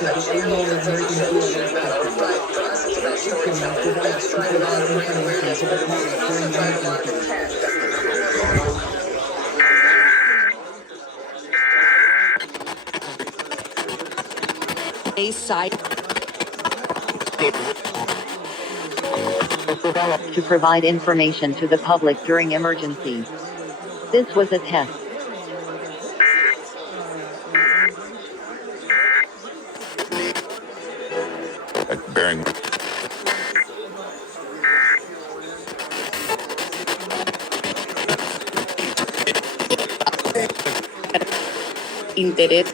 A site was developed to provide information to the public during emergencies. This was a test. Bearing interés